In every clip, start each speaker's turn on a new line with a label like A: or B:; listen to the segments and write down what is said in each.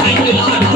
A: Thank you.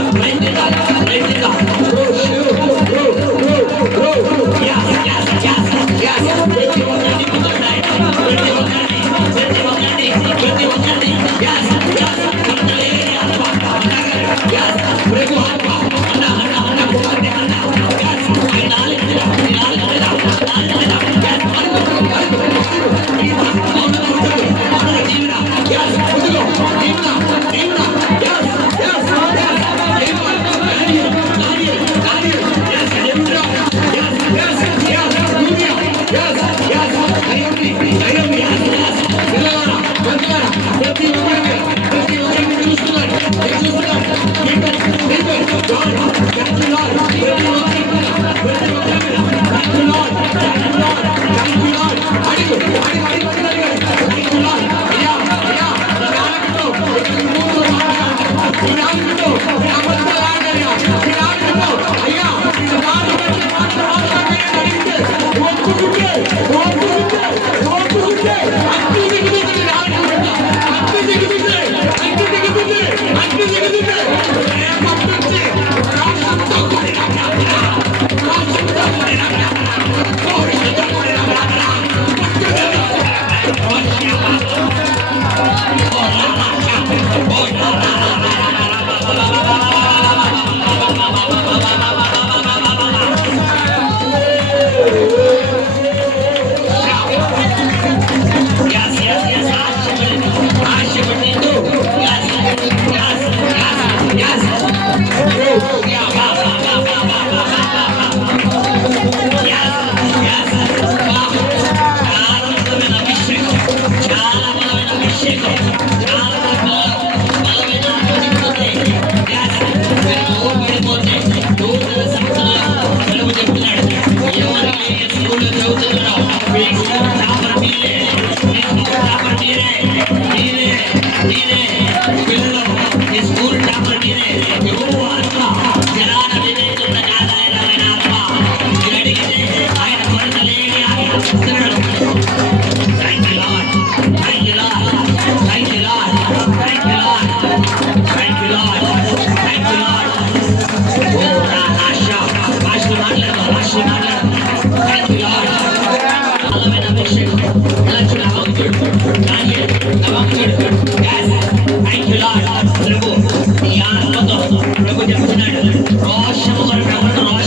A: రోషంగా మండిపోతున్నావు.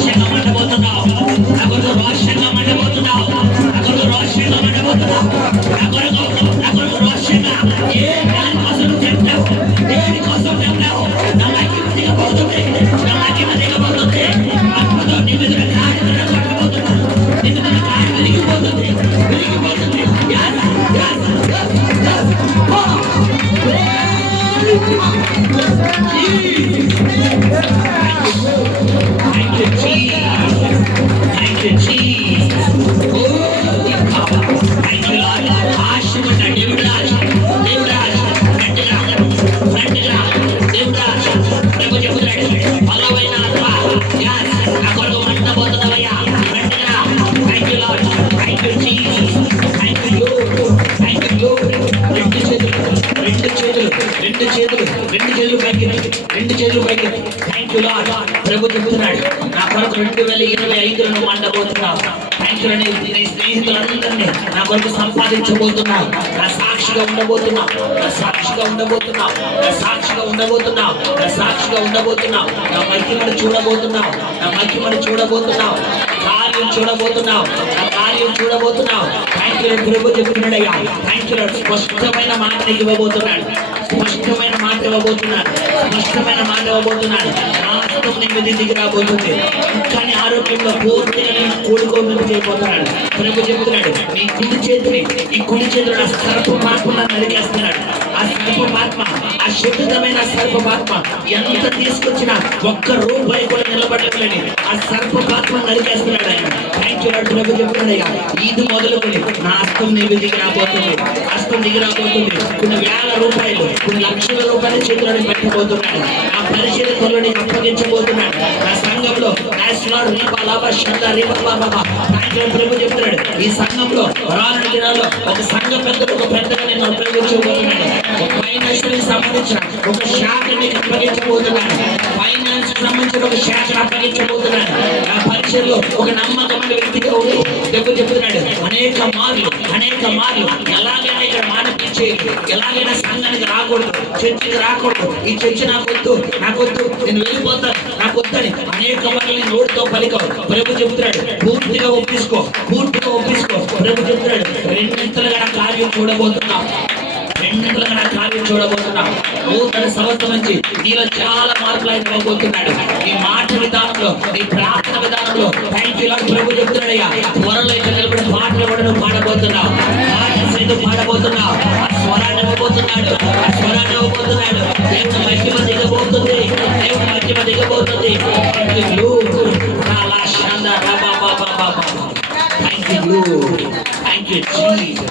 A: రోషంగా మండిపోతున్నావు. రోషంగా మండిపోతున్నావు. should రెండు చేతులు రెండు చేతులు పైకి రెండు. చేతులు పైకి థ్యాంక్ యూ లాడ్ ప్రభు చెప్తున్నాడు నా కొరకు రెండు వేల ఇరవై ఐదులను మండబోతున్నావు థ్యాంక్ యూ అని నీ స్నేహితులందరినీ నా కొరకు సంపాదించబోతున్నావు. నా సాక్షిగా ఉండబోతున్నావు. నా సాక్షిగా ఉండబోతున్నావు. నా సాక్షిగా ఉండబోతున్నావు. నా సాక్షిగా ఉండబోతున్నావు. నా మహిమను చూడబోతున్నావు. నా మహిమను చూడబోతున్నావు. కార్యం చూడబోతున్నాం. ఆ కార్యం చూడబోతున్నాం. థ్యాంక్ యూ ప్రభు చెప్తున్నాడు అయ్యా థ్యాంక్ యూ స్పష్టమైన మాట ఇవ్వబోతున్నాడు. స్పష్టమైన మాట ఇవ్వబోతున్నాడు. స్పష్టమైన మాట ఇవ్వబోతున్నాడు. ఆరోగ్యం దిగి రాబోతుంది కానీ ఆరోగ్యంలో పూర్తిగా నేను కోడుకోమని చేయబోతున్నాడు ప్రభు చెప్తున్నాడు మీ కుడి చేతిని ఈ కుడి చేతిలో సర్పమాత్మ నరికేస్తున్నాడు. ఆ సర్ప మాత్మ ఆ శుద్ధమైన సర్ప మాత్మ ఎంత తీసుకొచ్చినా ఒక్క రూపాయి కూడా నిలబడలేని ఆ సర్ప మాత్మ నరికేస్తున్నాడు ఆయన. థ్యాంక్ యూ ప్రభు చెప్తున్నాడు ఇది మొదలుకొని నా అస్తం నీ దిగి రాబోతుంది. వస్తుంది ఇది రాబోతుంది కొన్ని వేల రూపాయలు కొన్ని లక్షల రూపాయలు చేతిలోని పెట్టబోతున్నాడు ఆ పరిచయతలో నేను అప్పగించబోతున్నాడు ఆ సంఘంలో ప్రభు చెప్తున్నాడు ఈ సంఘంలో రానున్న దినాల్లో ఒక సంఘ పెద్దలు ఒక పెద్దగా నేను ఉపయోగించబోతున్నాడు ఒక ఫైనాన్స్కి సంబంధించిన ఒక శాఖ నీకు అప్పగించబోతున్నాను ఫైనాన్స్ సంబంధించిన ఒక శాఖ అప్పగించబోతున్నాను ఆ పరిచయంలో ఒక నమ్మకమైన వ్యక్తిగా ఉంటూ దెబ్బ చెప్తున్నాడు అనేక మార్లు అనేక మార్లు ఎలాగైనా ఇక్కడ మానిపించేది ఎలాగైనా సంఘానికి రాకూడదు చర్చికి రాకూడదు. ఈ చర్చి నాకొద్దు నాకొద్దు నేను వెళ్ళిపోతాను నాకొద్దని అనేక మార్లు నోటితో పలికావు ప్రభు చెబుతున్నాడు పూర్తిగా ఒప్పించుకో పూర్తిగా ఒప్పించుకో. ప్రభు చెబుతున్నాడు రెండింతలుగా నా కార్యం చూడబోతున్నావు రెండింతలుగా నా కార్యం చూడబోతున్నావు నూతన సంవత్సరం నుంచి నీలో చాలా మార్పులు ఆయన ఇవ్వబోతున్నాడు నీ మాట విధానంలో నీ ప్రార్థన విధానంలో థ్యాంక్ యూ ప్రభు చెప్తున్నాడయ్యా త్వరలో ఇక్కడ నిలబడి పాటలు ఇవ్వబోతున్నావు ఆశీర్వాదం పాడబోతున్నావు. ఆ స్వరాన్ని ఇవ్వబోతున్నాడు ఆ స్వరాన్ని ఇవ్వబోతున్నాడు దేవుడు మధ్యమ దిగబోతుంది. దేవుడు మధ్యమ దిగబోతుంది thank you thank you Jesus